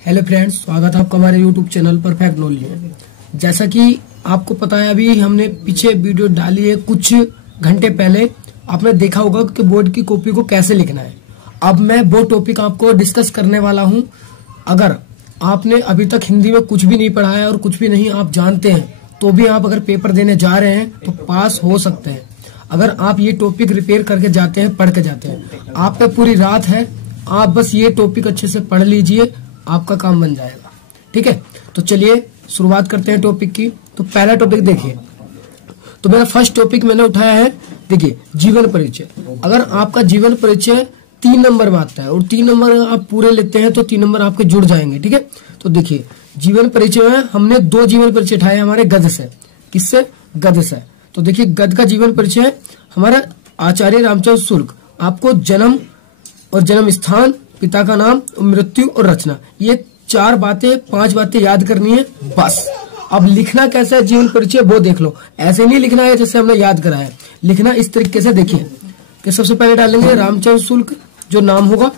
Hello friends, स्वागत है आपका हमारे यूट्यूब चैनल परफेक्ट नॉलेज में। जैसा कि आपको पता है, अभी हमने पीछे वीडियो डाली है कुछ घंटे पहले। आपने देखा होगा कि बोर्ड की कॉपी को कैसे लिखना है। अब मैं वो टॉपिक आपको डिस्कस करने वाला हूं। अगर आपने अभी तक हिंदी में कुछ भी नहीं पढ़ा है और कुछ भी नहीं आप जानते हैं, तो भी आप अगर पेपर देने जा रहे हैं तो पास हो सकते हैं। अगर आप ये टॉपिक रिपेयर करके जाते हैं, पढ़ के जाते हैं, आप पे पूरी रात है, आप बस ये टॉपिक अच्छे से पढ़ लीजिए, आपका काम बन जाएगा। ठीक है, तो चलिए शुरुआत करते हैं टॉपिक की। तो पहला टॉपिक देखिए, तो मेरा फर्स्ट टॉपिक मैंने उठाया है, देखिए जीवन परिचय। अगर आपका जीवन परिचय 3 नंबर में आता है और 3 नंबर आप पूरे लेते हैं तो 3 नंबर आपके जुड़ जाएंगे। ठीक है, तो देखिए जीवन परिचय में हमने 2 जीवन परिचय उठाए हमारे गद्य से। किससे? गद्य से। तो देखिए गद्य का जीवन परिचय हमारा आचार्य रामचंद्र शुक्ल। आपको जन्म और जन्म स्थान, पिता का नाम, मृत्यु और रचना, ये 5 बातें याद करनी है बस। अब लिखना कैसा है जीवन परिचय वो देख लो। ऐसे नहीं लिखना है जैसे हमने याद करा है, लिखना इस तरीके से। देखिए कि सबसे पहले डालेंगे रामचंद्र शुक्ल, जो नाम होगा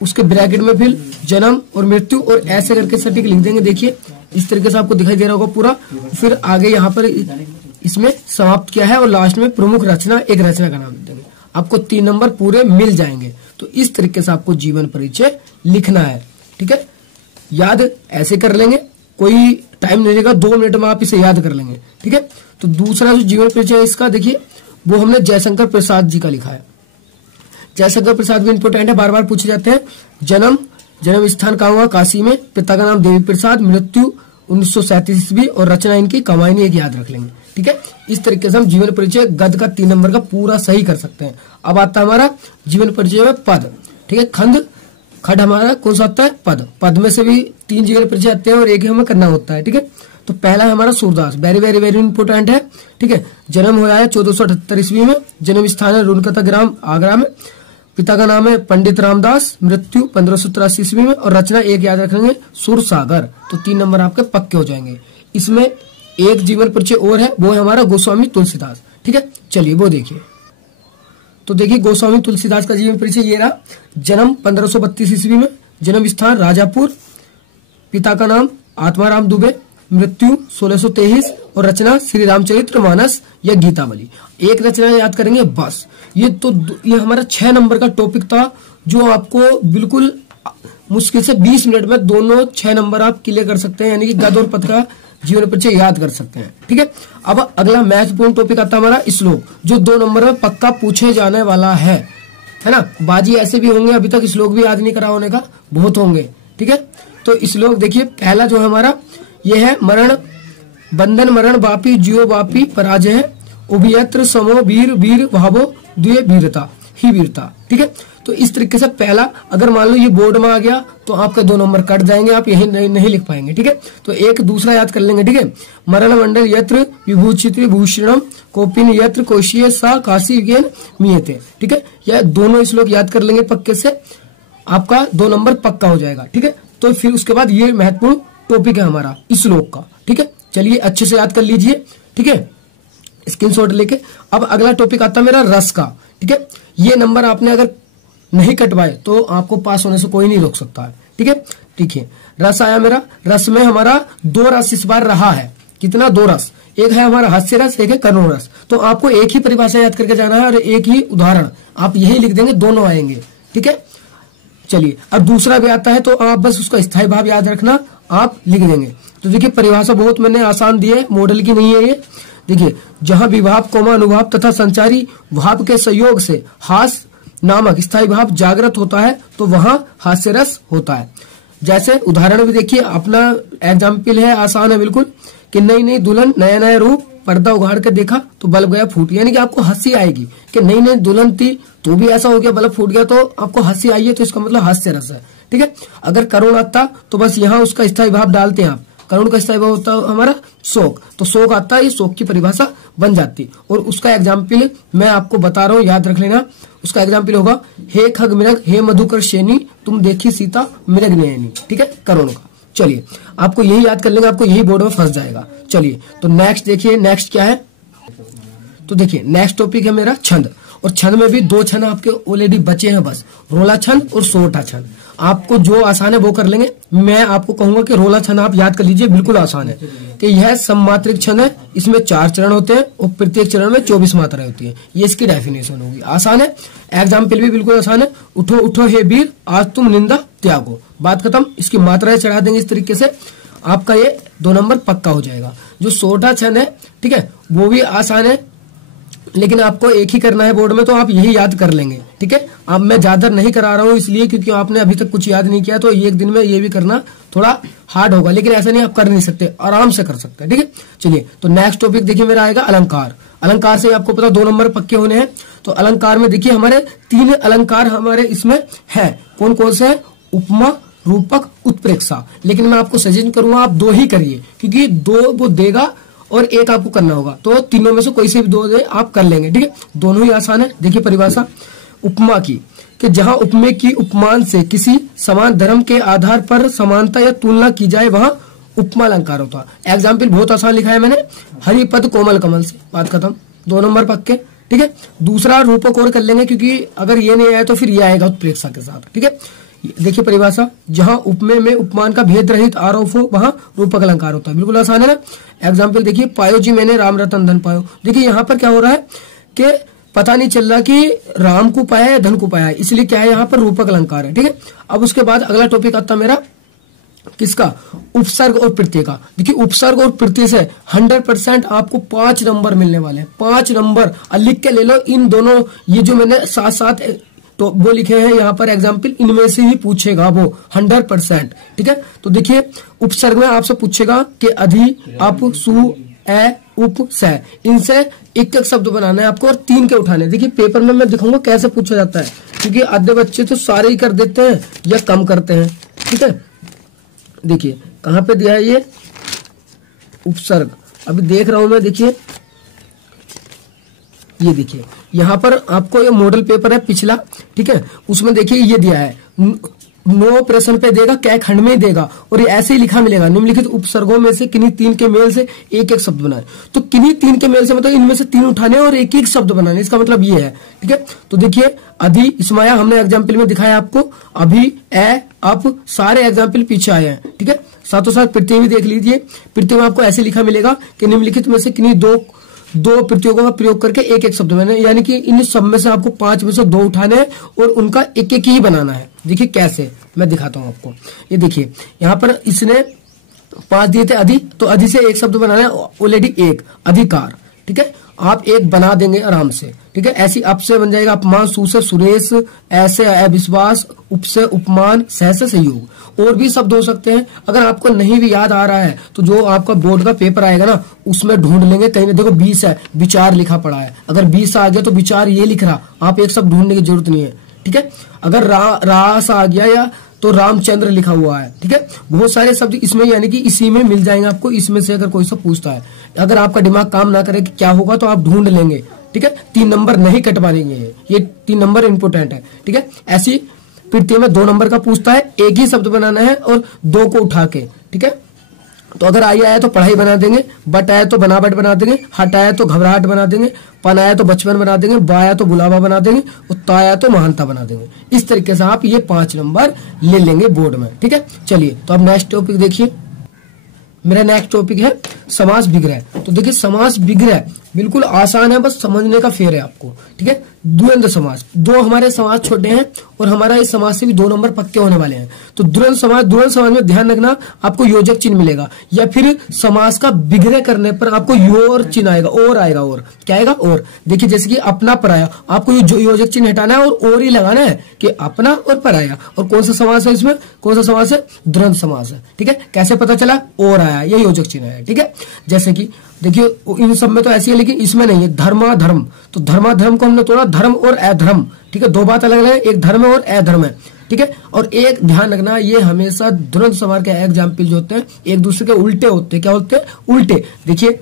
उसके ब्रैकेट में फिर जन्म और मृत्यु, और ऐसे करके सटीक लिख देंगे। देखिए इस तरीके से आपको दिखाई दे रहा होगा पूरा। फिर आगे यहाँ पर इसमें समाप्त किया है और लास्ट में प्रमुख रचना, एक रचना का नाम लिख देंगे। आपको 3 नंबर पूरे मिल जाएंगे। तो इस तरीके से आपको जीवन परिचय लिखना है। ठीक है, याद ऐसे कर लेंगे, कोई टाइम नहीं लगेगा, 2 मिनट में आप इसे याद कर लेंगे। ठीक है, तो दूसरा जो जीवन परिचय है इसका देखिए, वो हमने जयशंकर प्रसाद जी का लिखा है। जयशंकर प्रसाद भी इंपोर्टेंट है, बार बार पूछे जाते हैं। जन्म स्थान कहाँ हुआ? काशी में। पिता का नाम देवी प्रसाद, मृत्यु 1937 ईस्वी, और रचना इनकी कमायनी, एक याद रख लेंगे। ठीक है, इस तरीके से हम जीवन परिचय गद्य का 3 नंबर का पूरा सही कर सकते हैं। अब आता है हमारा जीवन परिचय में पद। ठीक है, खंड हमारा कौन सा आता है? पद। पद में से भी 3 जीवन परिचय आते हैं और एक हमें करना होता है। ठीक है, तो पहला है हमारा Surdas, very very very important है। ठीक है, जन्म हुआ है 1478 ईस्वी में, जन्म स्थान है रुनकता ग्राम, आगरा में। पिता का नाम है पंडित रामदास, मृत्यु 1583 ईस्वी में, और रचना एक याद रखेंगे, सुरसागर। तो 3 नंबर आपके पक्के हो जाएंगे। इसमें एक जीवन परिचय और है, वो है हमारा गोस्वामी तुलसीदास। ठीक है, चलिए वो देखिए। तो देखिए गोस्वामी तुलसीदास का जीवन परिचय ये रहा। जन्म 1532 ईस्वी में, जन्म स्थान राजापुर, पिता का नाम आत्माराम दुबे, मृत्यु 1623, और रचना श्री रामचरितमानस या गीतावली। एक रचना याद करेंगे बस। ये हमारा 6 नंबर का टॉपिक था, जो आपको बिल्कुल मुश्किल से 20 मिनट में दोनों 6 नंबर आप क्लियर कर सकते हैं, यानी कि गद्य और पद का जीवन परिचय याद कर सकते हैं। ठीक है, अब अगला महत्वपूर्ण टॉपिक आता है हमारा श्लोक, जो 2 नंबर में पक्का पूछे जाने वाला है ना। बाजी ऐसे भी होंगे, अभी तक श्लोक भी याद नहीं करा होने का बहुत होंगे। ठीक है, तो श्लोक देखिए, पहला जो है हमारा ये है, मरण बंधन मरण बापी जियो बापी पराजय है, उभयत्र समो वीर वीर भावो द्वे वीरता ही वीरता। ठीक है, तो इस तरीके से पहला, अगर मान लो ये बोर्ड में आ गया तो आपके 2 नंबर कट जाएंगे, आप यही नहीं लिख पाएंगे। ठीक है, तो एक दूसरा याद कर लेंगे। ठीक है, मरण मंडल यत्र विभूषित भूषणम कौपिन यत्र कौशिय सा काशी विज्ञान मियते। ठीक है, यह दोनों श्लोक याद कर लेंगे पक्के से, आपका 2 नंबर पक्का हो जाएगा। ठीक है, तो फिर उसके बाद ये महत्वपूर्ण टॉपिक है हमारा श्लोक का। ठीक है, चलिए अच्छे से याद कर लीजिए। ठीक है, स्क्रीनशॉट लेके। अब अगला टॉपिक आता है मेरा रस का। ठीक है, ये नंबर आपने अगर नहीं कटवाए तो आपको पास होने से कोई नहीं रोक सकता है। ठीक है, ठीक है, रस आया मेरा। रस में हमारा 2 रस इस बार रहा है। कितना? 2 रस। एक है हमारा हास्य रस, एक है करुण रस। तो आपको एक ही परिभाषा याद करके जाना है और एक ही उदाहरण आप यही लिख देंगे, दोनों आएंगे। ठीक है, चलिए अब दूसरा भी आता है, तो आप बस उसका स्थायी भाव याद रखना, आप लिख देंगे। तो देखिए परिभाषा बहुत मैंने आसान दी है, मॉडल की नहीं है ये। देखिए, जहां विभाव कोमा अनुभाव तथा संचारी भाव के सहयोग से हास नामक स्थायी भाव जागृत होता है, तो वहां हास्य रस होता है। जैसे उदाहरण भी देखिए, अपना एग्जाम्पल है, आसान है बिल्कुल, कि नई नई दुल्हन नया नया रूप, पर्दा उगाड़ कर देखा तो बल्ब गया फूट। यानी कि आपको हंसी आएगी कि नई नई दुल्हन थी तो भी ऐसा हो गया, बल्ब फूट गया, तो आपको हंसी आई है, तो इसका मतलब हास्य रस है। ठीक है, अगर करुण आता तो बस यहाँ उसका स्थायी भाव डालते हैं आप। करुण का स्थायी भाव होता है हमारा शोक, तो शोक आता है, ये शोक की परिभाषा बन जाती। और उसका एग्जाम्पल मैं आपको बता रहा हूँ, याद रख लेना। उसका एग्जाम्पल होगा, हे खग मृग हे मधुकर शेनी, तुम देखी सीता मृग नयनी। ठीक है, करुण का। चलिए आपको यही याद कर लेंगे, आपको यही बोर्ड में फंस जाएगा। चलिए तो नेक्स्ट देखिए, नेक्स्ट क्या है। तो देखिए नेक्स्ट टॉपिक है मेरा छंद, और छंद में भी 2 छंद आपके ऑलरेडी बचे हैं बस, रोला छंद और सोरठा छंद। आपको जो आसान है वो कर लेंगे। मैं आपको कहूंगा कि रोला छंद आप याद कर लीजिए, बिल्कुल आसान है कि यह सममात्रिक छंद है, इसमें 4 चरण होते हैं और प्रत्येक चरण में 24 मात्राएं होती है। ये इसकी डेफिनेशन होगी, आसान है। एग्जाम्पल भी बिल्कुल आसान है। उठो उठो हे वीर, आज तुम निंदा त्यागो, बात खत्म। इसकी मात्राएं चढ़ा देंगे इस तरीके से, आपका ये 2 नंबर पक्का हो जाएगा। जो सोटा छंद है, ठीक है, वो भी आसान है, लेकिन आपको एक ही करना है बोर्ड में, तो आप यही याद कर लेंगे, ठीक है। अब मैं ज्यादा नहीं करा रहा हूँ इसलिए क्योंकि आपने अभी तक कुछ याद नहीं किया, तो एक दिन में ये भी करना थोड़ा हार्ड होगा, लेकिन ऐसा नहीं आप कर नहीं सकते, आराम से कर सकते हैं, ठीक है। चलिए, तो नेक्स्ट टॉपिक देखिए मेरा आएगा अलंकार। अलंकार से आपको पता 2 नंबर पक्के होने हैं। तो अलंकार में देखिए हमारे 3 अलंकार हमारे इसमें है। कौन कौन से है? उपमा, रूपक, उत्प्रेक्षा। लेकिन मैं आपको सजेशन करूंगा आप 2 ही करिए, क्योंकि 2 वो देगा और 1 आपको करना होगा, तो तीनों में से कोई से भी 2 दे आप कर लेंगे, ठीक है। दोनों ही आसान है। देखिए परिभाषा उपमा की, कि जहां उपमेय की उपमान से किसी समान धर्म के आधार पर समानता या तुलना की जाए वहां उपमा अलंकार होता है। एग्जाम्पल बहुत आसान लिखा है मैंने, हरिपद कोमल कमल से, बात खत्म। 2 नंबर पक्के, ठीक है। दूसरा रूपक और कर लेंगे, क्योंकि अगर ये नहीं आया तो फिर ये आएगा उत्प्रेक्षा के साथ, ठीक है। देखिए परिभाषा, जहां उपमेय में उपमान का भेद रहित आरोप हो वहां रूपक अलंकार होता है, बिल्कुल आसान है ना। एग्जाम्पल देखिए, पायो जी मैंने राम रतन धन पायो। देखिए यहाँ पर क्या हो रहा है कि पता नहीं चल रहा कि राम को पाया या धन को पाया, इसलिए क्या है यहाँ पर रूपक अलंकार है, ठीक है। अब उसके बाद अगला टॉपिक आता मेरा किसका? उपसर्ग और प्रत्यय का। देखिए उपसर्ग और प्रत्यय से 100% आपको 5 नंबर मिलने वाले हैं, 5 नंबर लिख के ले लो। इन दोनों, ये जो मैंने साथ तो वो लिखे हैं यहाँ पर एग्जाम्पल, इनमें से ही पूछेगा वो 100%, ठीक है। तो देखिए उपसर्ग में आपसे पूछेगा कि अधि, अप, सु, ए, उप, से, इनसे एक शब्द बनाना है आपको और 3 के उठाने। देखिए पेपर में मैं दिखाऊंगा कैसे पूछा जाता है, क्योंकि आधे बच्चे तो सारे ही कर देते हैं या कम करते हैं, ठीक है। देखिए कहाँ पे दिया है ये उपसर्ग, अभी देख रहा हूं मैं। देखिए ये देखिए यहाँ पर आपको ये मॉडल पेपर है पिछला, ठीक है, उसमें देखिए ये दिया है 9 प्रश्न पे देगा, कै खंड में देगा, और ये ऐसे ही लिखा मिलेगा, निम्नलिखित उपसर्गों में से किन्हीं 3 के मेल से एक शब्द बनाए। तो किन्हीं 3 के मेल से मतलब इनमें से 3 उठाने और एक शब्द बनाने, इसका मतलब ये है, ठीक है। तो देखिए अधि, इसमाया हमने एग्जाम्पल में दिखाया आपको, अभी, ए, अप, सारे एग्जाम्पल पीछे आए हैं, ठीक है। साथों साथ प्रत्यय भी देख लीजिए। प्रत्यय में आपको ऐसे लिखा मिलेगा कि निम्नलिखित में से किन्हीं दो प्रत्योगों का प्रयोग करके एक शब्द बनाना है, यानी कि इन सब में से आपको 5 में से 2 उठाने हैं और उनका एक ही बनाना है। देखिए कैसे, मैं दिखाता हूं आपको। ये देखिए यहाँ पर इसने 5 दिए थे अधि, तो अधि से एक शब्द बनाना है, ऑलरेडी 1 अधिकार, ठीक है। आप 1 बना देंगे आराम से, ठीक है। ऐसी अप से बन जाएगा अपमान, सु से सुरेश, ऐसे अविश्वास, उप से उपमान, सह से सहयोग। और भी शब्द हो सकते हैं। अगर आपको नहीं भी याद आ रहा है तो जो आपका बोर्ड का पेपर आएगा ना उसमें ढूंढ लेंगे कहीं। देखो 20 है, विचार लिखा पड़ा है, अगर 20 आ गया तो विचार ये लिख रहा, आप एक शब्द ढूंढने की जरूरत नहीं है, ठीक है। अगर रास आ गया या तो रामचंद्र लिखा हुआ है, ठीक है। बहुत सारे शब्द इसमें, यानी कि इसी में मिल जाएंगे आपको, इसमें से अगर कोई सा पूछता है। अगर आपका दिमाग काम ना करे कि क्या होगा तो आप ढूंढ लेंगे, ठीक है। 3 नंबर नहीं कटवा देंगे, ये 3 नंबर इंपोर्टेंट है, ठीक है। ऐसी प्रत्यय में 2 नंबर का पूछता है, एक ही शब्द बनाना है और 2 को उठा के, ठीक है। तो अगर आई आया तो पढ़ाई बना देंगे, बट आया तो बनावट बना देंगे, हट आया तो घबराहट बना देंगे, पन आया तो बचपन बना देंगे, बा आया तो बुलावा बना देंगे, उत्ता आया तो महानता बना देंगे। इस तरीके से आप ये 5 नंबर ले लेंगे बोर्ड में, ठीक है। चलिए तो अब नेक्स्ट टॉपिक देखिए, मेरा नेक्स्ट टॉपिक है समास विग्रह। तो देखिए समास विग्रह बिल्कुल आसान है, बस समझने का फेर है आपको, ठीक है। द्वंद्व समास, 2 हमारे समास छोटे हैं और हमारा इस समास से भी 2 नंबर पक्के होने वाले हैं। तो द्वंद्व समास में ध्यान रखना, आपको योजक चिन्ह मिलेगा, या फिर समास का विग्रह करने पर आपको योर चिन्ह आएगा, और आएगा, और क्या आएगा, और। देखिए जैसे कि अपना पराया, आपको योजक चिन्ह हटाना है और ही लगाना है कि अपना और पराया। और कौन सा समास है इसमें, कौन सा समास है, द्वंद्व समास है, ठीक है। कैसे पता चला, और आया, ये योजक चिन्ह है, ठीक है। जैसे कि देखिए इन सब में तो ऐसी है, लेकिन इसमें नहीं है, धर्माधर्म। तो धर्माधर्म को हमने तोड़ा धर्म और अधर्म, ठीक है। 2 बात अलग अलग है, एक धर्म है और अधर्म है, ठीक है। और एक ध्यान रखना, ये हमेशा द्वंद्व समास के एग्जाम्पल जो होते हैं एक दूसरे के उल्टे होते हैं। क्या होते हैं, उल्टे। देखिए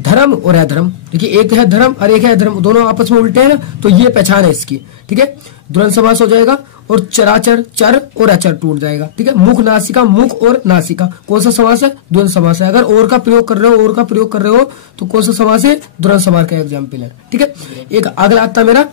धर्म और अधर्म, देखिए एक है धर्म और एक है अधर्म, दोनों आपस में उल्टे हैं ना, तो ये पहचान है इसकी, ठीक है। द्वंद्व समास हो जाएगा। और चराचर, चर और अचर टूट जाएगा, ठीक है। मुख नासिका, मुख और नासिका, कौन सा समास है, द्वंद्व समास है। अगर और का प्रयोग कर रहे हो, और का प्रयोग कर रहे हो तो कौन सा समास है, द्वंद्व समास का एग्जाम्पल है, ठीक है। एक अगला आता मेरा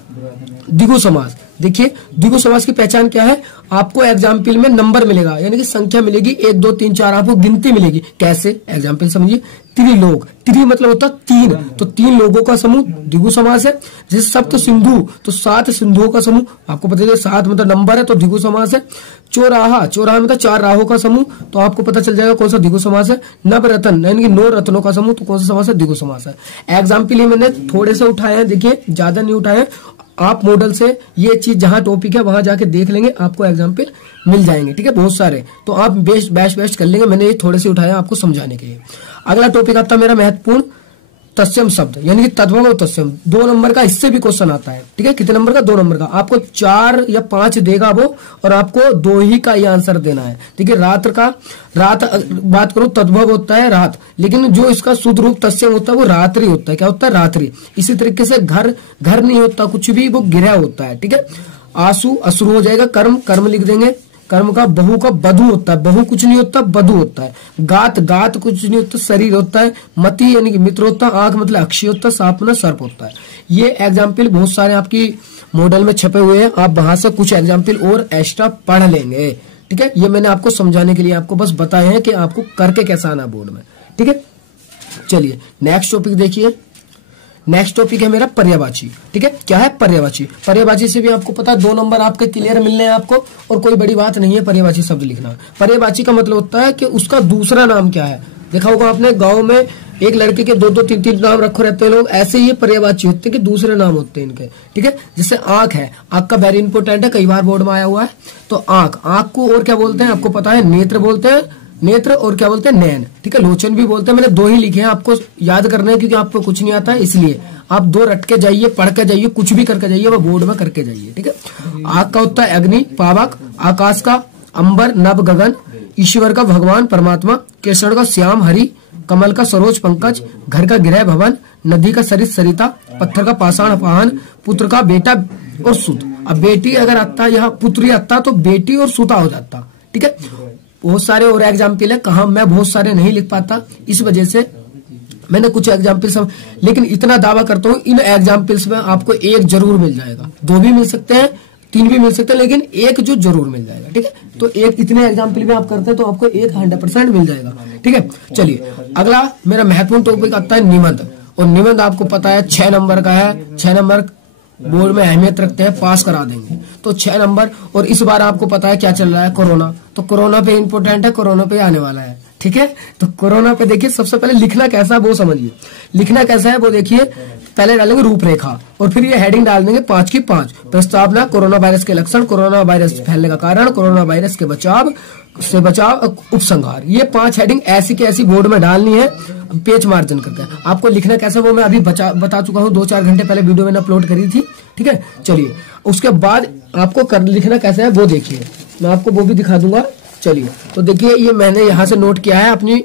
द्विगु समास। देखिए द्विगु समास की पहचान क्या है, आपको एग्जाम्पल में नंबर मिलेगा, यानी कि संख्या मिलेगी 1 2 3 4, आपको गिनती मिलेगी। कैसे? एग्जाम्पल समझिए, त्रिलोक, त्रि मतलब होता है 3, तो 3 लोगों का समूह द्विगु समास है। जैसे सप्त सिंधु, तो 7 सिंधुओं का समूह, आपको पता है 7 मतलब नंबर है, तो द्विगु समास है। चौराहा, चौराहा मतलब 4 राहों का समूह, तो आपको पता चल जाएगा कौन सा द्विगु समास है। नवरत्न यानी कि 9 रत्नों का समूह, तो कौन सा समास है? द्विगु समास है। एग्जाम्पल ही मैंने थोड़े से उठाए हैं, देखिए ज्यादा नहीं उठाए। आप मॉडल से ये चीज जहां टॉपिक है वहां जाके देख लेंगे, आपको एग्जाम्पल मिल जाएंगे, ठीक है, बहुत सारे, तो आप बेस्ट कर लेंगे। मैंने ये थोड़े से उठाया आपको समझाने के लिए। अगला टॉपिक आता है मेरा महत्वपूर्ण, तत्सम शब्द, यानी कि तद्भव और तत्सम। 2 नंबर का इससे भी क्वेश्चन आता है, ठीक है। कितने नंबर का? 2 नंबर का। आपको 4 या 5 देगा वो, और आपको 2 ही का ये आंसर देना है। देखिए रात बात करूं, तद्भव होता है रात, लेकिन जो इसका शुद्ध रूप तत्सम होता है वो रात्रि होता है। क्या होता है? रात्रि। इसी तरीके से घर नहीं होता कुछ भी, वो गिरह होता है, ठीक है। आंसू अश्रु हो जाएगा। कर्म लिख देंगे। कर्म का बहु का बधु होता है, बहु कुछ नहीं होता, बधु होता है। गात कुछ नहीं होता, शरीर होता है। मति यानी कि मित्र होता है। आंख मतलब अक्षी होता है। सांप मतलब सर्प होता है। ये एग्जाम्पल बहुत सारे आपकी मॉडल में छपे हुए हैं, आप वहां से कुछ एग्जाम्पल और एक्स्ट्रा पढ़ लेंगे, ठीक है। ये मैंने आपको समझाने के लिए आपको बस बताए हैं कि आपको करके कैसा आना बोर्ड में, ठीक है। चलिए नेक्स्ट टॉपिक देखिए। नेक्स्ट टॉपिक है मेरा पर्यायवाची, ठीक है। क्या है? पर्यायवाची। पर्यायवाची से भी आपको पता है 2 नंबर आपके क्लियर मिलने हैं आपको, और कोई बड़ी बात नहीं है पर्यायवाची शब्द लिखना। पर्यायवाची का मतलब होता है कि उसका दूसरा नाम क्या है। देखा होगा आपने गांव में एक लड़के के 2 2 3 3 नाम रखे रहते हैं लोग, ऐसे ही पर्यायवाची होते हैं कि दूसरे नाम होते हैं इनके, ठीक है। जैसे आंख है, आंख का वेरी इंपोर्टेंट है, कई बार बोर्ड में आया हुआ है। तो आंख को और क्या बोलते हैं आपको पता है? नेत्र बोलते हैं। नेत्र और क्या बोलते हैं? नैन, ठीक है। लोचन भी बोलते हैं। मैंने 2 ही लिखे हैं, आपको याद करना है क्योंकि आपको कुछ नहीं आता है, इसलिए आप 2 रट के जाइए, पढ़ के जाइए, कुछ भी करके जाइए, वो बोर्ड में करके जाइए, ठीक है। आग का होता है अग्नि, पावक। आकाश का अंबर, नभ, गगन। ईश्वर का भगवान परमात्मा। केसर का श्याम हरि। कमल का सरोज पंकज। घर का गृह भवन। नदी का सरित सरिता। पत्थर का पाषाण अपहान। पुत्र का बेटा और सुत। अब बेटी अगर आता यहाँ पुत्री आता तो बेटी और सुता हो जाता, ठीक है। बहुत सारे और एग्जाम्पल है, कहा मैं बहुत सारे नहीं लिख पाता, इस वजह से मैंने कुछ एग्जाम्पल्स, लेकिन इतना दावा करता हूँ इन एग्जाम्पल्स में आपको 1 जरूर मिल जाएगा। 2 भी मिल सकते हैं, 3 भी मिल सकते हैं, लेकिन 1 जो जरूर मिल जाएगा, ठीक है। तो 1 इतने एग्जाम्पल में आप करते हैं तो आपको 100% मिल जाएगा, ठीक है। चलिए अगला मेरा महत्वपूर्ण टॉपिक आता है निबंध। और निबंध आपको पता है 6 नंबर का है। 6 नंबर बोर्ड में अहमियत रखते हैं, पास करा देंगे, तो 6 नंबर। और इस बार आपको पता है क्या चल रहा है? कोरोना। तो कोरोना पे इंपोर्टेंट है, कोरोना पे आने वाला है, ठीक है। तो कोरोना पे देखिए सबसे पहले लिखना कैसा है वो समझिए। लिखना कैसा है वो देखिए, पहले डालेंगे रूपरेखा और फिर ये हेडिंग डाल देंगे 5 की 5। प्रस्तावना, कोरोना वायरस के लक्षण, कोरोना वायरस फैलने का कारण, कोरोना वायरस के बचाव, उपसंहार। ये 5 हेडिंग ऐसी की ऐसी बोर्ड में डालनी है, पेज मार्जिन करके। आपको लिखना कैसा वो मैं अभी बता चुका हूँ, 2-4 घंटे पहले वीडियो मैंने अपलोड करी थी, ठीक है। चलिए उसके बाद आपको लिखना कैसा है वो देखिए, मैं आपको वो भी दिखा दूंगा। चलिए तो देखिए ये मैंने यहाँ से नोट किया है अपनी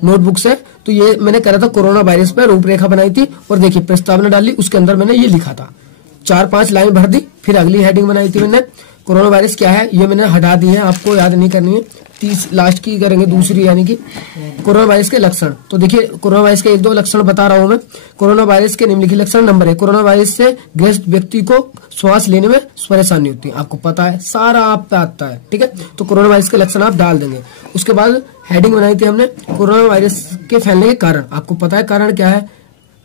नोटबुक से। तो ये मैंने करा था कोरोना वायरस पर रूपरेखा बनाई थी, और देखिए प्रस्तावना डाली, उसके अंदर मैंने ये लिखा था, 4-5 लाइन भर दी। फिर अगली हेडिंग बनाई थी मैंने, कोरोना वायरस क्या है, ये मैंने हटा दी है, आपको याद नहीं करनी है। 30 लास्ट की करेंगे दूसरी, यानी कि कोरोना वायरस के लक्षण। तो देखिए कोरोना वायरस के 1-2 लक्षण बता रहा हूं मैं। कोरोना वायरस के निम्नलिखित लक्षण। नंबर 1, कोरोना वायरस से ग्रस्त व्यक्ति को श्वास लेने में परेशानी होती है, आपको पता है, सारा आप पे आता है, ठीक है। तो कोरोना वायरस के लक्षण आप डाल देंगे। उसके बाद हेडिंग बनाई थी हमने, कोरोना वायरस के फैलने के कारण। आपको पता है कारण क्या है,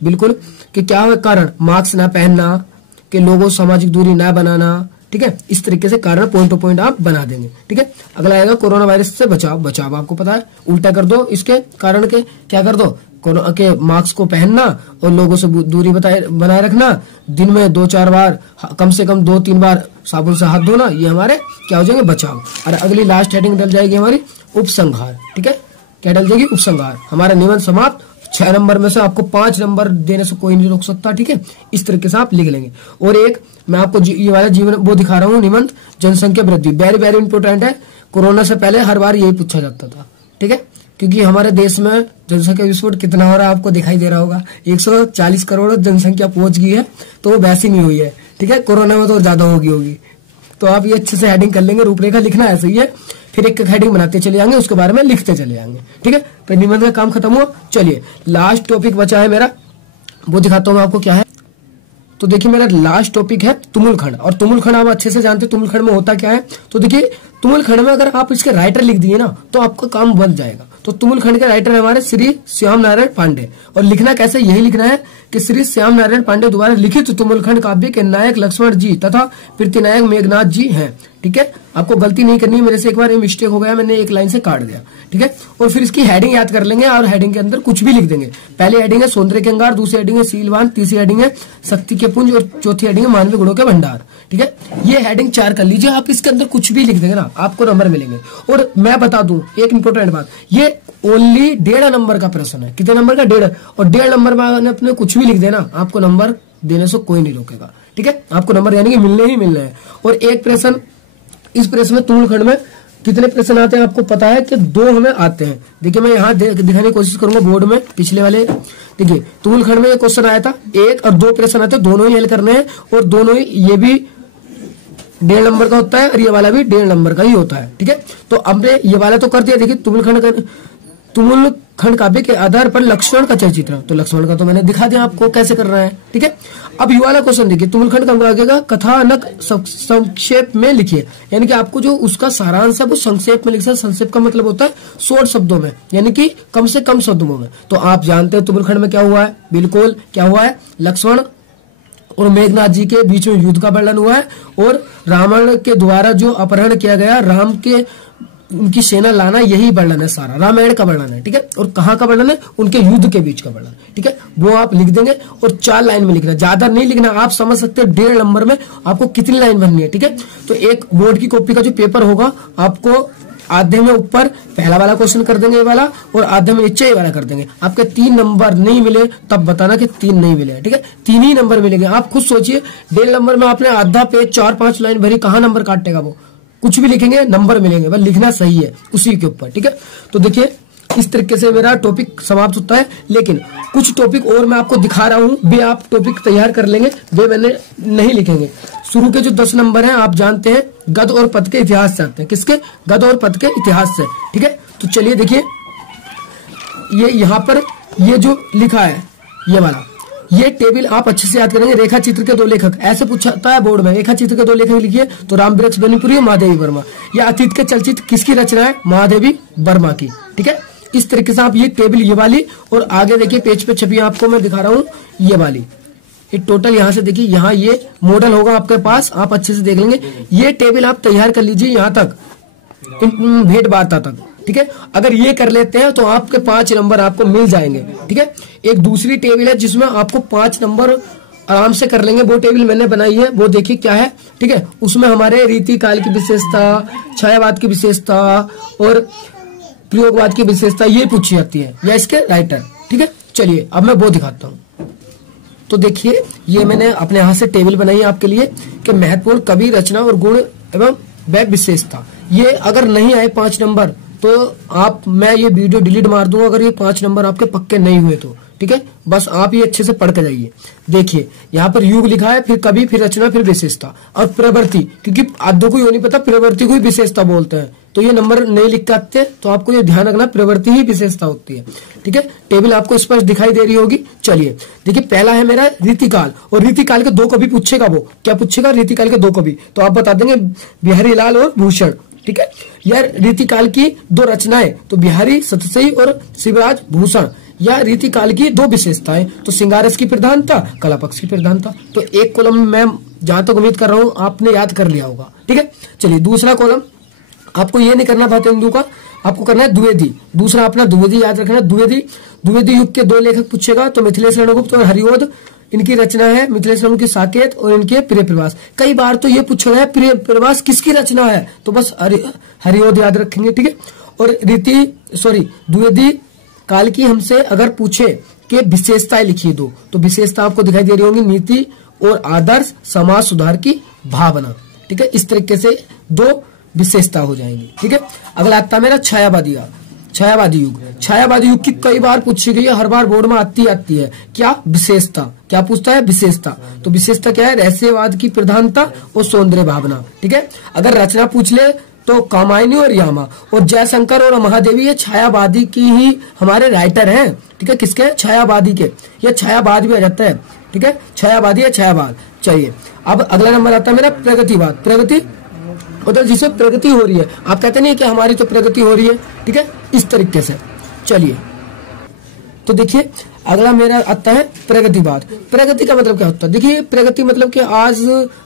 बिल्कुल, कि क्या है कारण? मास्क ना पहनना, कि लोगों सामाजिक दूरी ना बनाना, ठीक है। इस तरीके से कारण पॉइंट टू पॉइंट आप बना देंगे, ठीक है। अगला आएगा कोरोना वायरस से बचाव आपको पता है, उल्टा कर दो इसके कारण के, क्या कर दो, कोरोना के मास्क को पहनना और लोगों से दूरी बनाए रखना, दिन में 2-4 बार, कम से कम 2-3 बार साबुन से हाथ धोना, ये हमारे क्या हो जाएंगे? बचाव। और अगली लास्ट हेडिंग डल जाएगी हमारी उपसंहार, ठीक है। क्या डल जाएगी? उपसंहार। हमारा निबंध समाप्त। 6 नंबर में से आपको 5 नंबर देने से कोई नहीं रोक सकता, ठीक है। इस तरीके से आप लिख लेंगे। और एक मैं आपको ये वाला जीवन वो दिखा रहा हूँ, निबंध जनसंख्या वृद्धि, वेरी वेरी इंपोर्टेंट है। कोरोना से पहले हर बार यही पूछा जाता था, ठीक है, क्योंकि हमारे देश में जनसंख्या विस्फोट कितना हो रहा है आपको दिखाई दे रहा होगा, 140 करोड़ जनसंख्या पहुंच गई है, तो वो वैसी नहीं हुई है, ठीक है। कोरोना में तो ज्यादा होगी। तो आप ये अच्छे से हेडिंग कर लेंगे, रूपरेखा लिखना ऐसे ही है, फिर एक हेडिंग बनाते चले जाएंगे, उसके बारे में लिखते चले जाएंगे, ठीक है। तो निबंध का काम खत्म हुआ। चलिए लास्ट टॉपिक बचा है मेरा, वो दिखाता हूँ मैं आपको क्या है। तो देखिए मेरा लास्ट टॉपिक है तुमुल खंड, और तुमुल खंड आप अच्छे से जानते हैं तुमुल खंड में होता क्या है। तो देखिए तुमुल खंड में अगर आप इसके राइटर लिख दिए ना तो आपका काम बन जाएगा। तो तुमुल खंड के राइटर है हमारे श्री श्याम नारायण पांडे, और लिखना कैसे, यही लिखना है कि श्री श्याम नारायण पांडे द्वारा लिखित तुमुल खंड काव्य के नायक लक्ष्मण जी तथा प्रतिनायक मेघनाथ जी हैं। ठीक है, आपको गलती नहीं करनी, मेरे से एक बार मिस्टेक हो गया, मैंने एक लाइन से काट दिया। ठीक है, और फिर इसकी हेडिंग याद कर लेंगे और हेडिंग के अंदर कुछ भी लिख देंगे। पहली हेडिंग है सौंदर्य के अंगार, दूसरी हेडिंग है शीलवान, तीसरी हेडिंग है शक्ति के पुंज, और चौथी हेडिंग है मानवीय गुणों के भंडार। ठीक है, ये हेडिंग 4 कर लीजिए आप, इसके अंदर कुछ भी लिख देंगे ना आपको नंबर मिलेंगे। और मैं बता दूं एक इंपॉर्टेंट बात, ये ओनली 1.5 नंबर का प्रश्न है। कितने नंबर का? 1.5, और 1.5 नंबर में अपने कुछ भी लिख देना, आपको नंबर देने से कोई नहीं रोकेगा। ठीक है, आपको नंबर यानी कि मिलने ही मिलने हैं। और एक प्रश्न, इस प्रश्न में तुमुल खंड में कितने प्रश्न आते हैं आपको पता है कि 2 हमें आते हैं। देखिए मैं यहाँ दिखाने की कोशिश करूंगा बोर्ड में, पिछले वाले देखिए तुमुल खंड में एक क्वेश्चन आया था, 1 और 2 प्रश्न आते हैं, दोनों ही हल करने हैं, और दोनों ही ये भी 1.5 नंबर का होता है और ये वाला भी 1.5 नंबर का ही होता है। ठीक है, तो हमने ये वाला तो कर दिया। देखिए तुमुल खंड काव्य के आधार पर लक्ष्मण का चलचित्र, तो लक्ष्मण का तो मैंने दिखा दिया आपको कैसे करना है। ठीक है, अब ये वाला क्वेश्चन देखिए, तुमुल खंड काव्य का कथानक संक्षेप में लिखिए, यानी कि आपको जो उसका सारांश है वो संक्षेप में लिखना। संक्षेप का मतलब होता है शॉर्ट शब्दों में, यानी कि कम से कम शब्दों में। तो आप जानते हैं तुमुल खंड में क्या हुआ है, बिल्कुल क्या हुआ है, लक्ष्मण और मेघनाथ जी के बीच में युद्ध का वर्णन हुआ है, और रावण के द्वारा जो अपहरण किया गया राम के, उनकी सेना लाना, यही वर्णन है, सारा रामायण का वर्णन है। ठीक है, और कहाँ का वर्णन है, उनके युद्ध के बीच का वर्णन। ठीक है, वो आप लिख देंगे, और 4 लाइन में लिखना, ज्यादा नहीं लिखना। आप समझ सकते हैं 1.5 नंबर में आपको कितनी लाइन भरनी है। ठीक है, तो एक बोर्ड की कॉपी का जो पेपर होगा, आपको आधे में ऊपर पहला वाला क्वेश्चन कर देंगे ये वाला, और आधे में नीचे ये वाला कर देंगे। आपके 3 नंबर नहीं मिले तब बताना कि 3 नहीं मिले। ठीक है, 3 ही नंबर मिलेंगे। आप खुद सोचिए, 1.5 नंबर में आपने आधा पेज 4-5 लाइन भरी, कहाँ नंबर काटेगा वो? कुछ भी लिखेंगे नंबर मिलेंगे, बस लिखना सही है उसी के ऊपर। ठीक है, तो देखिए इस तरीके से मेरा टॉपिक समाप्त होता है, लेकिन कुछ टॉपिक और मैं आपको दिखा रहा हूँ, वे आप टॉपिक तैयार कर लेंगे, वे मैंने नहीं लिखेंगे। शुरू के जो 10 नंबर हैं आप जानते हैं गद और पद के इतिहास से आते हैं। किसके? गद और पद के इतिहास से। ठीक है, तो चलिए देखिए, ये यहाँ पर ये जो लिखा है ये वाला, ये टेबल आप अच्छे से याद करेंगे। रेखा चित्र के 2 लेखक, ऐसे पूछता है बोर्ड में, रेखा चित्र के 2 लेखक लिखिए, तो रामवृक्ष बेनीपुरी और महादेवी वर्मा। या अतीत के चलचित्र किसकी रचना है? महादेवी वर्मा की। ठीक है, इस तरीके से आप ये टेबल ये वाली, और आगे देखिए पेज पे छपी आपको मैं दिखा रहा हूँ ये वाली, ये टोटल यहाँ से देखिए, यहाँ ये मॉडल होगा आपके पास, आप अच्छे से देख लेंगे। ये टेबल आप तैयार कर लीजिए यहाँ तक, भेंट वार्ता तक। ठीक है, अगर ये कर लेते हैं तो आपके 5 नंबर आपको मिल जाएंगे। ठीक है, एक दूसरी टेबल है जिसमें आपको 5 नंबर आराम से कर लेंगे, वो टेबल मैंने बनाई है, वो देखिए क्या है। ठीक है, उसमें हमारे रीति काल की विशेषता, छायावाद की विशेषता और प्रयोगवाद की विशेषता ये पूछी जाती है, या इसके राइटर। ठीक है, चलिए अब मैं वो दिखाता हूँ। तो देखिए ये मैंने अपने हाथ से टेबल बनाई है आपके लिए कि महत्वपूर्ण कवि, रचना और गुण एवं वह विशेषता। ये अगर नहीं आए 5 नंबर तो मैं ये वीडियो डिलीट मार दूंगा, अगर ये 5 नंबर आपके पक्के नहीं हुए तो। ठीक है, बस आप ये अच्छे से पढ़ के जाइए। देखिए यहाँ पर युग लिखा है, फिर कवि, फिर रचना, फिर विशेषता और प्रवृत्ति, क्योंकि आधो को ये नहीं पता प्रवृत्ति को ही विशेषता बोलते हैं, तो ये नंबर नहीं लिख के आते, तो आपको ये ध्यान रखना प्रवृत्ति ही विशेषता होती है। ठीक है, टेबल आपको स्पष्ट दिखाई दे रही होगी। चलिए देखिए, पहला है मेरा रीतिकाल, और रीतिकाल के 2 कवि पूछेगा। वो क्या पूछेगा? रीतिकाल के 2 कवि, तो आप बता देंगे बिहारी लाल और भूषण। ठीक है, यार रीतिकाल की 2 रचनाएं, तो बिहारी सतसई और शिवराज भूषण। या रीतिकाल की 2 विशेषताएं, तो सिंगारस की प्रधानता, कला पक्ष की प्रधानता। तो एक कॉलम मैं जहां तक उम्मीद कर रहा हूं आपने याद कर लिया होगा। ठीक है, चलिए दूसरा कॉलम आपको ये नहीं करना भारतेंदु का, आपको करना है द्विवेदी। दूसरा अपना द्विवेदी याद रखना। द्विवेदी युग के 2 लेखक पूछेगा, तो मिथिलेश रणगुप्त और हरिओद। इनकी रचना है मिथिलेश रणगुप्त की साकेत और इनके प्रिय प्रवास। कई बार तो ये पूछा है प्रिय प्रवास किसकी रचना है, तो बस हरिओद याद रखेंगे। ठीक है, और द्विवेदी काल की हमसे अगर पूछे कि विशेषताएं लिखिए 2, तो विशेषता आपको दिखाई दे रही होंगी, नीति और आदर्श, समाज सुधार की भावना। ठीक है, इस तरीके से 2 विशेषता हो जाएंगी। ठीक है, अगला आता है मेरा छायावादी युग। छायावादी युग की कई बार पूछी गई है, हर बार बोर्ड में आती है। क्या? विशेषता। क्या पूछता है? विशेषता। तो विशेषता क्या है? रहस्यवाद की प्रधानता और सौंदर्य भावना। ठीक है, अगर रचना पूछ ले तो कामायनी और यामा और जयशंकर और महादेवी, ये छायावादी की ही हमारे राइटर हैं। ठीक है, किसके? छायावादी के। ये छायावाद भी आ जाता है, ठीक है, छायावादी या छायावाद। चलिए अब अगला नंबर आता है मेरा प्रगतिवाद। प्रगति मतलब जिसमें प्रगति हो रही है, आप कहते नहीं कि हमारी तो प्रगति हो रही है, ठीक है, इस तरीके से। चलिए तो देखिए अगला मेरा आता है प्रगतिवाद। प्रगति का मतलब क्या होता है? देखिए प्रगति मतलब कि आज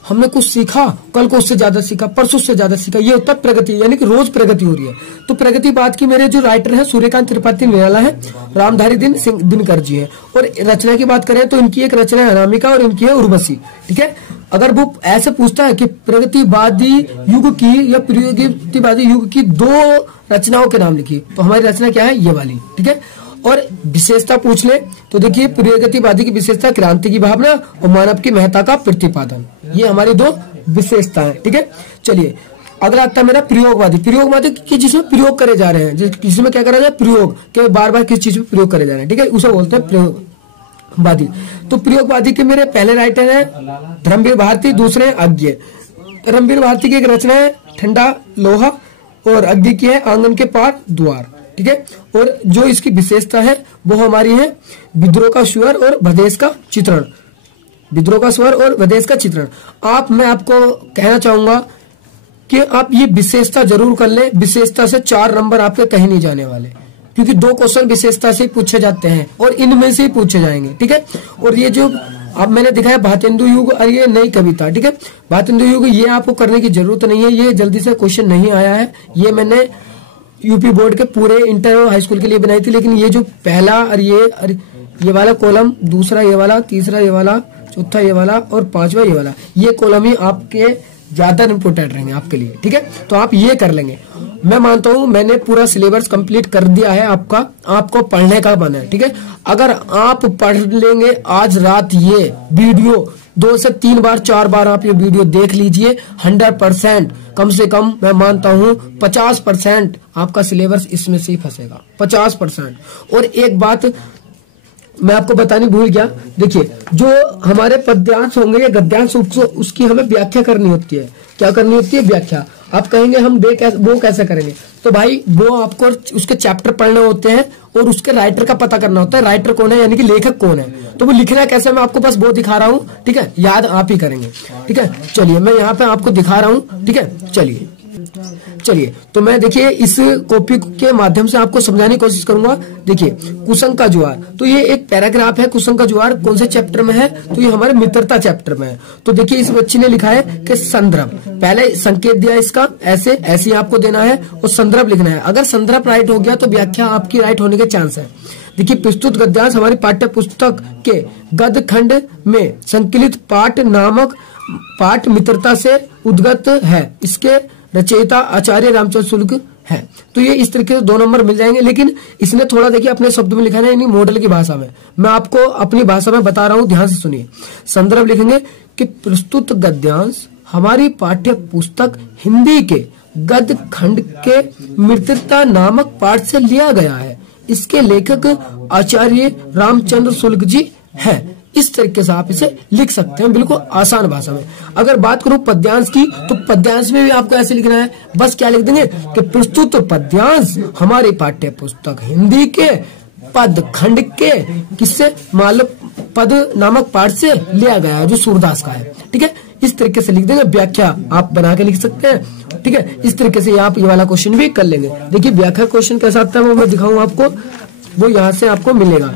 हमने कुछ सीखा, कल को उससे ज्यादा सीखा, परसों से ज्यादा सीखा, ये होता है प्रगति, यानी कि रोज प्रगति हो रही है। तो प्रगतिवाद की मेरे जो राइटर है सूर्यकांत त्रिपाठी निराला है, रामधारी दिनकर जी है। और रचना की बात करें तो इनकी एक रचना है अनामिका और इनकी है उर्वशी, ठीक है। अगर वो ऐसे पूछता है कि प्रगतिवादी युग की या प्रगतिवादी युग की 2 रचनाओं के नाम लिखिए, तो हमारी रचना क्या है? ये वाली, ठीक है। और विशेषता पूछ ले तो देखिए प्रगतिवादी की विशेषता क्रांति की भावना और मानव की महत्ता का प्रतिपादन, ये हमारी 2 विशेषता है, ठीक है। चलिए अगला आता है मेरा प्रयोगवादी। प्रयोगवादी की जिसमें प्रयोग करे जा रहे हैं, जिसमें क्या करा जाए? प्रयोग के बार बार किस चीज में प्रयोग करे जा रहे हैं, ठीक है, उसे बोलते हैं प्रयोगवादी। तो प्रयोगवादी के मेरे पहले राइटर है धर्मवीर भारती, दूसरे अज्ञ। धर्मवीर भारती की एक रचना है ठंडा लोहा और अज्ञ की है आंगन के पार द्वार, ठीक है। और जो इसकी विशेषता है वो हमारी है विद्रोह का स्वर और भदेश का चित्रण। विद्रोह का स्वर और भदेश का चित्रण। मैं आपको कहना चाहूंगा कि आप ये विशेषता जरूर कर ले। विशेषता से 4 नंबर आपके कहीं नहीं जाने वाले, क्योंकि 2 क्वेश्चन विशेषता से पूछे जाते हैं और इनमें से ही पूछे जाएंगे, ठीक है। और ये जो अब मैंने दिखाया भारतेंदु युग और ये नई कविता, ठीक है, भारतेंदु युग, ये आपको करने की जरूरत नहीं है, ये जल्दी से क्वेश्चन नहीं आया है। ये मैंने यूपी बोर्ड के पूरे इंटर और हाई स्कूल के लिए बनाई थी। लेकिन ये जो पहला और ये वाला कॉलम, दूसरा ये वाला, तीसरा ये वाला, चौथा ये वाला और 5वां ये वाला, ये कॉलम ही आपके ज्यादा इम्पोर्टेंट रहेंगे आपके लिए, ठीक है। तो आप ये कर लेंगे। मैं मानता हूँ मैंने पूरा सिलेबस कंप्लीट कर दिया है आपका, आपको पढ़ने का मन है, ठीक है। अगर आप पढ़ लेंगे आज रात ये वीडियो 2 से 3 बार 4 बार आप ये वीडियो देख लीजिए, 100% कम से कम मैं मानता हूँ 50% आपका सिलेबस इसमें से ही फंसेगा, 50%। और एक बात मैं आपको बतानी भूल गया, देखिए जो हमारे पद्यांश होंगे या गद्यांश, उसकी हमें व्याख्या करनी होती है। क्या करनी होती है? व्याख्या। आप कहेंगे हम वो कैसे करेंगे? तो भाई वो आपको उसके चैप्टर पढ़ने होते हैं और उसके राइटर का पता करना होता है। राइटर कौन है, यानी कि लेखक कौन है, तो वो लिखना कैसे, मैं आपको बस वो दिखा रहा हूँ, ठीक है, याद आप ही करेंगे, ठीक है। चलिए मैं यहाँ पे आपको दिखा रहा हूँ, ठीक है। चलिए तो मैं देखिए इस कॉपी के माध्यम से आपको समझाने की कोशिश करूंगा। देखिए कुसुम का ज्वार, तो ये एक पैराग्राफ है। कुसुम का ज्वार कौन से चैप्टर में है? तो ये हमारे मित्रता चैप्टर में है। तो देखिए इस बच्ची ने लिखा है कि संदर्भ, पहले संकेत दिया इसका, ऐसे ही आपको देना है और संदर्भ लिखना है। अगर संदर्भ राइट हो गया तो व्याख्या आपकी राइट होने के चांस है। देखिए प्रस्तुत गद्यांश हमारी पाठ्य पुस्तक के गद्य खंड में संकलित पाठ नामक पाठ मित्रता से उद्गत है। इसके रचयिता आचार्य रामचंद्र शुक्ल है। तो ये इस तरीके से 2 नंबर मिल जाएंगे। लेकिन इसने थोड़ा देखिए अपने शब्द में लिखा है, यानी मॉडल की भाषा में। मैं आपको अपनी भाषा में बता रहा हूँ, ध्यान से सुनिए। संदर्भ लिखेंगे कि प्रस्तुत गद्यांश हमारी पाठ्य पुस्तक हिंदी के गद्य खंड के मित्रता नामक पाठ से लिया गया है। इसके लेखक आचार्य रामचंद्र शुक्ल जी है। इस तरीके से आप इसे लिख सकते हैं, बिल्कुल आसान भाषा में। अगर बात करूं पद्यांश की, तो पद्यांश में भी आपको ऐसे लिखना है, बस क्या लिख देंगे कि प्रस्तुत पद्यांश हमारी पाठ्य पुस्तक हिंदी के पद खंड के किससे, मालूम पद नामक पाठ से लिया गया है, जो सूरदास का है, ठीक है। इस तरीके से लिख देंगे। व्याख्या आप बना के लिख सकते हैं, ठीक है। इस तरीके से आप ये वाला क्वेश्चन भी कर लेंगे। देखिए व्याख्या क्वेश्चन कैसा आता है वो मैं दिखाऊं आपको, वो यहाँ से आपको मिलेगा।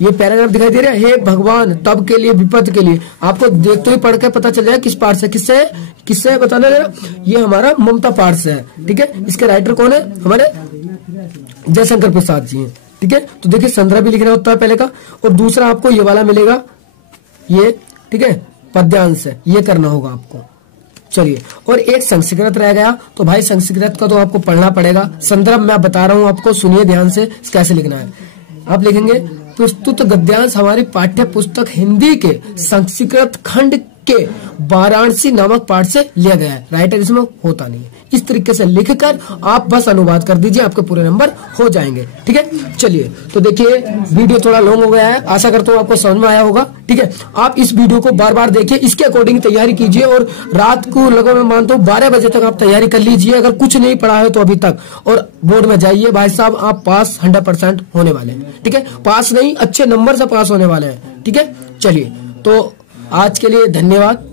ये पैराग्राफ दिखाई दे रहा है, हे भगवान तब के लिए विपद के लिए। आपको देखते ही पढ़ के पता चल जाएगा किस पाठ से, किससे बताना जरा। ये हमारा ममता पाठ से है, ठीक है। इसके राइटर कौन है? हमारे जयशंकर प्रसाद जी हैं, ठीक है। तो देखिए संदर्भ भी लिखना होता है पहले का, और दूसरा आपको ये वाला मिलेगा, ये, ठीक है, पद्यांश है, ये करना होगा आपको। चलिए, और एक संस्कृत रह गया, तो भाई संस्कृत का तो आपको पढ़ना पड़ेगा। संदर्भ मैं बता रहा हूँ आपको, सुनिए ध्यान से कैसे लिखना है। आप लिखेंगे प्रस्तुत गद्यांश हमारी पाठ्य पुस्तक हिंदी के संस्कृत खंड के वाराणसी नामक पाठ से लिया गया है। राइटर इसमें होता नहीं है। इस तरीके से लिखकर आप बस अनुवाद कर दीजिए, आपके पूरे नंबर हो जाएंगे। ठीक है, चलिए तो देखिए वीडियो थोड़ा लॉन्ग हो गया है, आशा करता हूँ आपको समझ में आया होगा। ठीक है, आप इस वीडियो को बार बार देखिए, इसके अकॉर्डिंग तैयारी कीजिए और रात को लगभग मैं मानता हूँ 12 बजे तक आप तैयारी कर लीजिए। अगर कुछ नहीं पढ़ा है तो अभी तक, और बोर्ड में जाइए भाई साहब, आप पास 100% होने वाले हैं। ठीक है, पास नहीं अच्छे नंबर से पास होने वाले हैं। ठीक है, चलिए तो आज के लिए धन्यवाद।